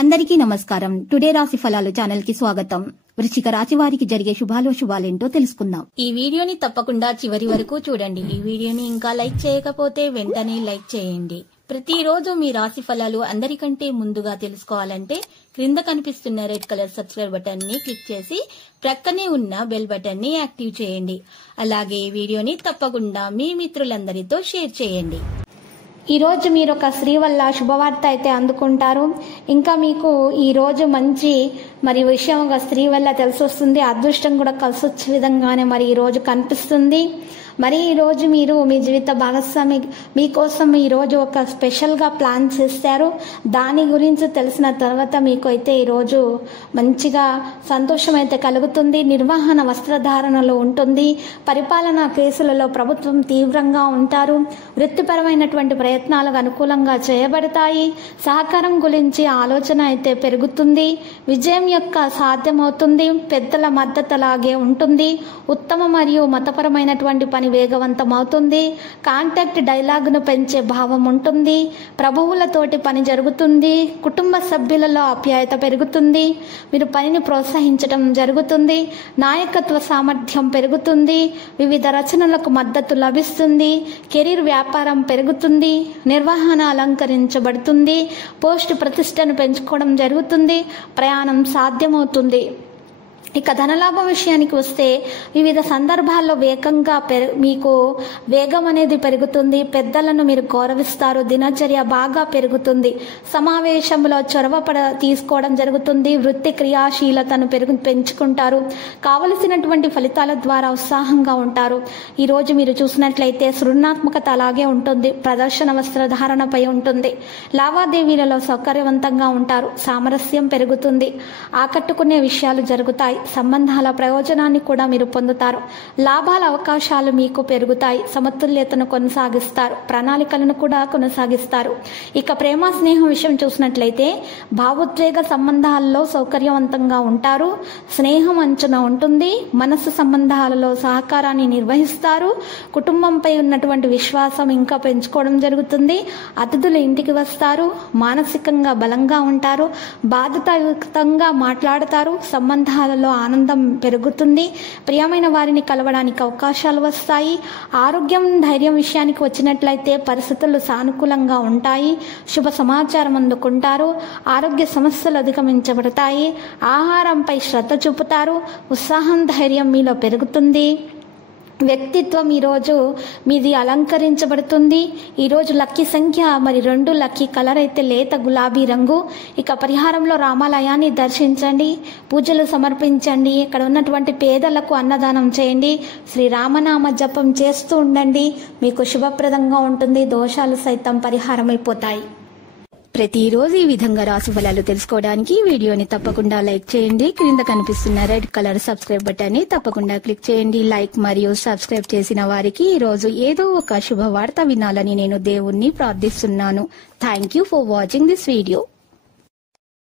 అందరికీ నమస్కారం. టుడే రాశి ఫలాలు ఛానల్ కి స్వాగతం. వృశ్చిక రాశి వారికి జరిగే శుభాలేంటో తెలుసుకుందాం. ఈ వీడియోని తప్పకుండా చివరి వరకు చూడండి. ఈ వీడియోని ఇంకా లైక్ చేయకపోతే వెంటనే లైక్ చేయండి. ప్రతిరోజు మీ రాశి ఫలాలు అందరికంటే ముందుగా తెలుసుకోవాలంటే క్రింద కనిపిస్తున్న రెడ్ కలర్ సబ్స్క్రైబ్ బటన్ ని క్లిక్ చేసి ప్రక్కనే ఉన్న బెల్ బటన్ ని యాక్టివ్ చేయండి. అలాగే ఈ వీడియోని తప్పకుండా మీ మిత్రులందరితో షేర్ చేయండి. ఈ రోజు మీరు ఒక స్త్రీ వల్ల శుభవార్త అయితే అందుకుంటారు. ఇంకా మీకు ఈ రోజు మంచి విషయం ఒక స్త్రీ వల్ల తెలిసి వస్తుంది. అదృష్టం కూడా కలిసి వచ్చే విధంగానే ఈ రోజు కనిపిస్తుంది. ఈ రోజు మీరు మీ జీవిత భాగస్వామి మీకోసం ఈ రోజు ఒక స్పెషల్ గా ప్లాన్ చేస్తారు. దాని గురించి తెలిసిన తర్వాత మీకు అయితే ఈ రోజు మంచిగా సంతోషం అయితే కలుగుతుంది. నిర్వహణ వస్త్రధారణలో ఉంటుంది. పరిపాలనా కేసులలో ప్రభుత్వం తీవ్రంగా ఉంటారు. వృత్తిపరమైనటువంటి ప్రయత్నాలకు అనుకూలంగా చేయబడతాయి. సహకారం గురించి ఆలోచన అయితే పెరుగుతుంది. విజయం యొక్క సాధ్యమవుతుంది. పెద్దల మద్దతు అలాగే ఉంటుంది. ఉత్తమ మరియు మతపరమైనటువంటి పని వేగవంతమవుతుంది. కాంటాక్ట్ డైలాగ్ను పెంచే భావం ఉంటుంది. ప్రభువులతోటి పని జరుగుతుంది. కుటుంబ సభ్యులలో ఆప్యాయత పెరుగుతుంది. మీరు పనిని ప్రోత్సహించడం జరుగుతుంది. నాయకత్వ సామర్థ్యం పెరుగుతుంది. వివిధ రచనలకు మద్దతు లభిస్తుంది. కెరీర్ వ్యాపారం పెరుగుతుంది. నిర్వహణ అలంకరించబడుతుంది. పోస్ట్ ప్రతిష్టను పెంచుకోవడం జరుగుతుంది. ప్రయాణం సాధ్యమవుతుంది. ఇక ధనలాభం విషయానికి వస్తే వివిధ సందర్భాల్లో వేగంగా మీకు వేగం అనేది పెరుగుతుంది. పెద్దలను మీరు గౌరవిస్తారు. దినచర్య బాగా పెరుగుతుంది. సమావేశంలో చొరవ తీసుకోవడం జరుగుతుంది. వృత్తి క్రియాశీలతను పెంచుకుంటారు. కావలసినటువంటి ఫలితాల ద్వారా ఉత్సాహంగా ఉంటారు. ఈ రోజు మీరు చూసినట్లయితే సృజనాత్మకత అలాగే ఉంటుంది. ప్రదర్శన వస్త్రధారణపై ఉంటుంది. లావాదేవీలలో సౌకర్యవంతంగా ఉంటారు. సామరస్యం పెరుగుతుంది. ఆకట్టుకునే విషయాలు జరుగుతాయి. సంబంధాల ప్రయోజనాన్ని కూడా మీరు పొందుతారు. లాభాల అవకాశాలు మీకు పెరుగుతాయి. సమతుల్యతను కొనసాగిస్తారు. ప్రణాళికలను కూడా కొనసాగిస్తారు. ఇక ప్రేమ స్నేహం విషయం చూసినట్లయితే భావోద్వేగ సంబంధాలలో సౌకర్యవంతంగా ఉంటారు. స్నేహం అంచున ఉంటుంది. మనసు సంబంధాలలో సహకారాన్ని నిర్వహిస్తారు. కుటుంబంపై ఉన్నటువంటి విశ్వాసం ఇంకా పెంచుకోవడం జరుగుతుంది. అతిథులు ఇంటికి వస్తారు. మానసికంగా బలంగా ఉంటారు. బాధ్యతాయుక్తంగా మాట్లాడతారు. సంబంధాలలో ఆనందం పెరుగుతుంది. ప్రియమైన వారిని కలవడానికి అవకాశాలు వస్తాయి. ఆరోగ్యం ధైర్యం విషయానికి వచ్చినట్లయితే పరిస్థితులు సానుకూలంగా ఉంటాయి. శుభ సమాచారం అందుకుంటారు. ఆరోగ్య సమస్యలు అధిగమించబడతాయి. ఆహారంపై శ్రద్ధ చూపుతారు. ఉత్సాహం ధైర్యం మీలో పెరుగుతుంది. వ్యక్తిత్వం ఈరోజు మీది అలంకరించబడుతుంది. ఈరోజు లక్కీ సంఖ్య 2 లక్కీ కలర్ అయితే లేత గులాబీ రంగు. ఇక పరిహారంలో రామాలయాన్ని దర్శించండి. పూజలు సమర్పించండి. ఇక్కడ ఉన్నటువంటి పేదలకు అన్నదానం చేయండి. శ్రీరామనామ జపం చేస్తూ ఉండండి. మీకు శుభప్రదంగా ఉంటుంది. దోషాలు సైతం పరిహారమైపోతాయి. ప్రతిరోజు ఈ విధంగా రాశి ఫలాలు తెలుసుకోవడానికి వీడియోని తప్పకుండా లైక్ చేయండి. క్రింద కనిపిస్తున్న రెడ్ కలర్ సబ్స్క్రైబ్ బటన్ ని తప్పకుండా క్లిక్ చేయండి. లైక్ మరియు సబ్స్క్రైబ్ చేసిన వారికి ఈ రోజు ఏదో ఒక శుభవార్త వినాలని నేను దేవుణ్ణి ప్రార్థిస్తున్నాను. Thank you for watching this video.